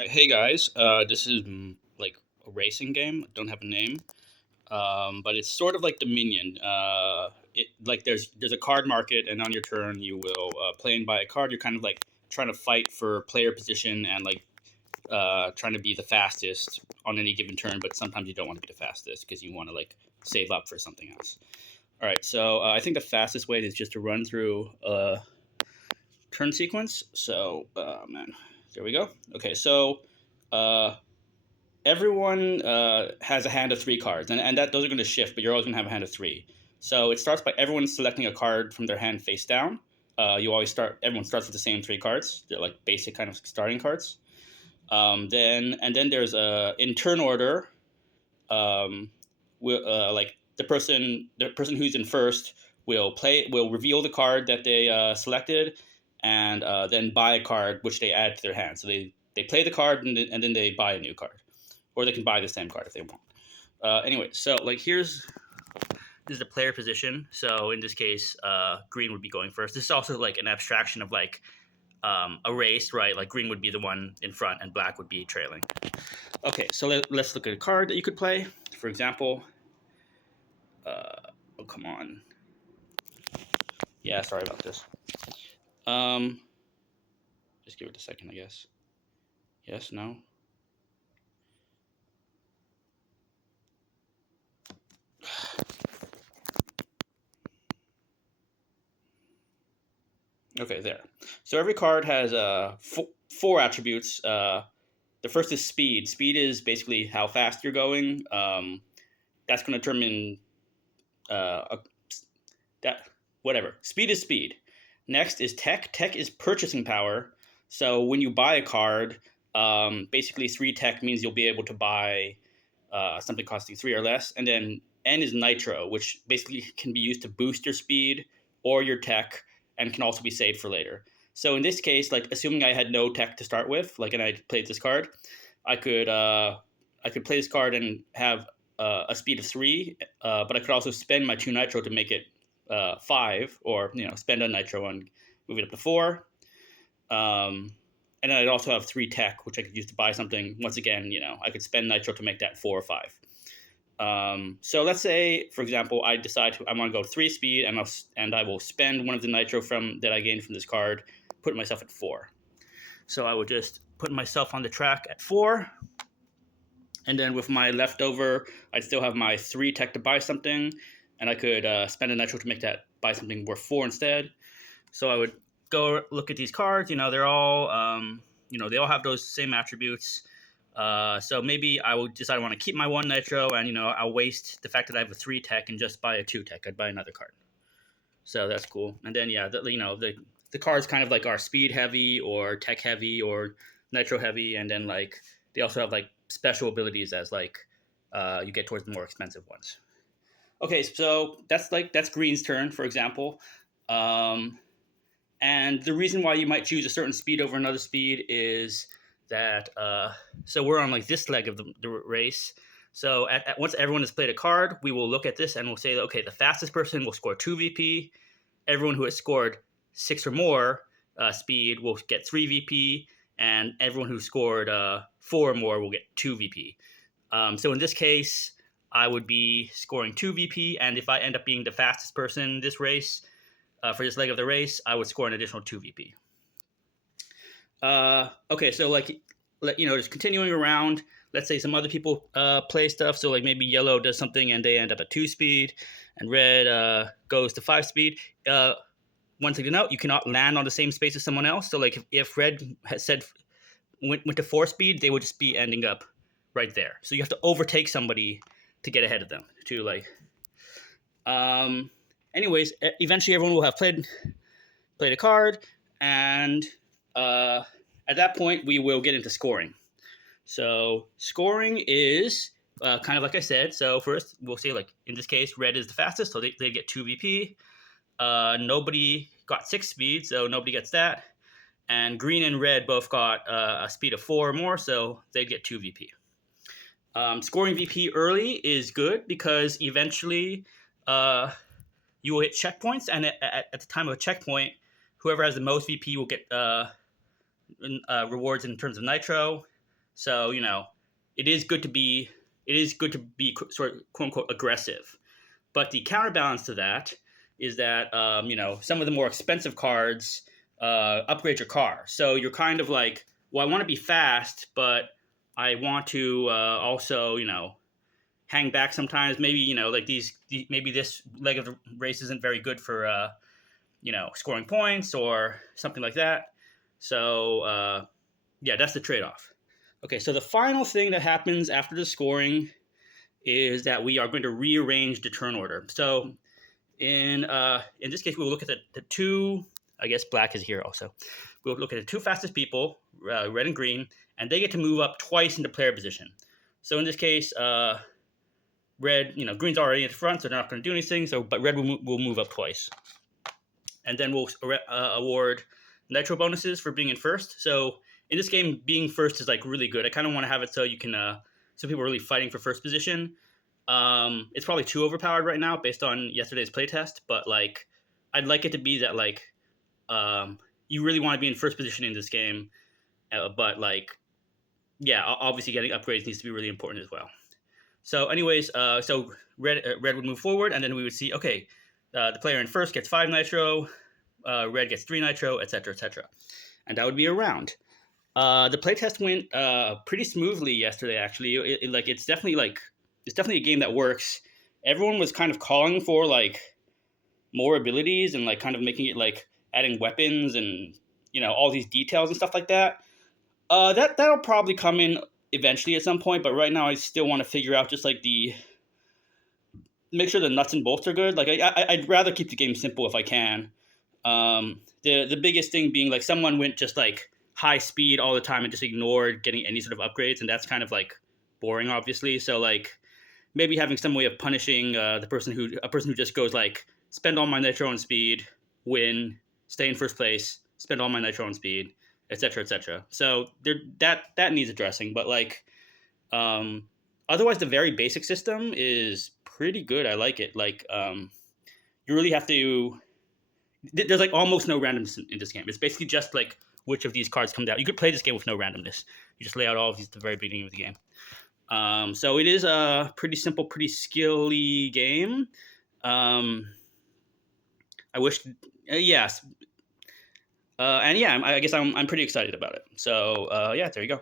Right, hey guys, this is like a racing game. Don't have a name, but it's sort of like Dominion. There's a card market, and on your turn you will play and buy a card. You're kind of like trying to fight for player position and like trying to be the fastest on any given turn. But sometimes you don't want to be the fastest because you want to like save up for something else. All right, so I think the fastest way is just to run through a turn sequence. So man, there we go. Okay, so. Uh, Everyone has a hand of three cards, and that those are going to shift, but you're always going to have a hand of three. So it starts by everyone selecting a card from their hand face down. Everyone starts with the same three cards. They're like basic kind of starting cards. Then there's a in turn order. Um, like the person who's in first will reveal the card that they selected, and then buy a card which they add to their hand. So they play the card and then they buy a new card, or they can buy the same card if they want. Anyway, so like this is the player position. So in this case, green would be going first. This is also like an abstraction of like a race, right? Like green would be the one in front and black would be trailing. Okay, so let's look at a card that you could play. For example, oh come on, yeah, sorry about this. Um, just give it a second, I guess. Yes, no. Okay, there. So every card has four attributes. The first is speed. Speed is basically how fast you're going. That's going to determine that whatever. Speed is speed. Next is tech. Tech is purchasing power. So when you buy a card, basically 3 tech means you'll be able to buy something costing 3 or less. And then N is nitro, which basically can be used to boost your speed or your tech, and can also be saved for later. So in this case, like assuming I had no tech to start with, like, and I played this card, I could play this card and have a speed of 3, but I could also spend my 2 nitro to make it 5, or spend a nitro and move it up to 4. Um, and then I'd also have 3 tech, which I could use to buy something. Once again, I could spend nitro to make that 4 or 5. So let's say, for example, I want to go 3 speed, and I will spend one of the nitro that I gained from this card, put myself at 4. So I would just put myself on the track at 4, and then with my leftover, I'd still have my 3 tech to buy something, and I could spend a nitro to make that buy something worth 4 instead. So I would go look at these cards. They're all they all have those same attributes. So maybe I will decide I want to keep my 1 nitro, and I'll waste the fact that I have a 3 tech and just buy a 2 tech. I'd buy another card. So that's cool. And then the cards kind of like are speed heavy or tech heavy or nitro heavy, and then like they also have like special abilities as like you get towards the more expensive ones. Okay, so that's green's turn, for example. Um, and the reason why you might choose a certain speed over another speed is that so we're on like this leg of the race. So once everyone has played a card, we will look at this and we'll say, okay, the fastest person will score 2 VP. Everyone who has scored 6 or more speed will get 3 VP, and everyone who scored 4 or more will get 2 VP. So in this case, I would be scoring 2 VP, and if I end up being the fastest person this race, for this leg of the race, I would score an additional 2 VP. Okay, so like, just continuing around. Let's say some other people play stuff. So like maybe yellow does something and they end up at 2 speed, and red goes to 5 speed. One thing to note: you cannot land on the same space as someone else. So like if red had said went to 4 speed, they would just be ending up right there. So you have to overtake somebody to get ahead of them. To like, anyways, eventually everyone will have played a card, and at that point we will get into scoring. So scoring is kind of like I said. So first we'll say, like in this case, red is the fastest, so they get 2 VP. Nobody got 6 speed, so nobody gets that. And green and red both got a speed of 4 or more, so they get 2 VP. Scoring VP early is good because eventually you will hit checkpoints, and at the time of a checkpoint, whoever has the most VP will get rewards in terms of nitro. So it is good to be sort of quote unquote aggressive. But the counterbalance to that is that some of the more expensive cards upgrade your car. So you're kind of like, well, I want to be fast, but I want to also hang back sometimes. Maybe like maybe this leg of the race isn't very good for scoring points or something like that. So yeah, that's the trade off. Okay, so the final thing that happens after the scoring is that we are going to rearrange the turn order. So in this case, we'll look at the two. I guess black is here also. We'll look at the two fastest people, red and green, and they get to move up twice into player position. So in this case, red, green's already at the front, so they're not going to do anything. So, but red will move up twice, and then we'll award nitro bonuses for being in first. So in this game, being first is like really good. I kind of want to have it so you can, so people are really fighting for first position. It's probably too overpowered right now based on yesterday's playtest, but like I'd like it to be that like you really want to be in first position in this game, but like yeah, obviously getting upgrades needs to be really important as well. So, anyways, so red would move forward, and then we would see okay, the player in first gets 5 nitro, red gets 3 nitro, etc., etc., and that would be a round. The playtest went pretty smoothly yesterday. Actually, it's definitely a game that works. Everyone was kind of calling for like more abilities and like kind of making it like adding weapons and all these details and stuff like that. That'll probably come in eventually at some point, but right now I still want to figure out just like the make sure the nuts and bolts are good. Like I'd rather keep the game simple if I can. The biggest thing being like someone went just like high speed all the time and just ignored getting any sort of upgrades, and that's kind of like boring, obviously. So like maybe having some way of punishing a person who just goes like spend all my nitro on speed, win, stay in first place, spend all my nitro on speed, etc., etc. So that needs addressing, but like otherwise the very basic system is pretty good. I like it. Like you really have to. There's like almost no randomness in this game. It's basically just like which of these cards comes out. You could play this game with no randomness. You just lay out all of these at the very beginning of the game. So it is a pretty simple, pretty skilly game. I wish, yes, and yeah, I guess I'm pretty excited about it. So yeah, there you go.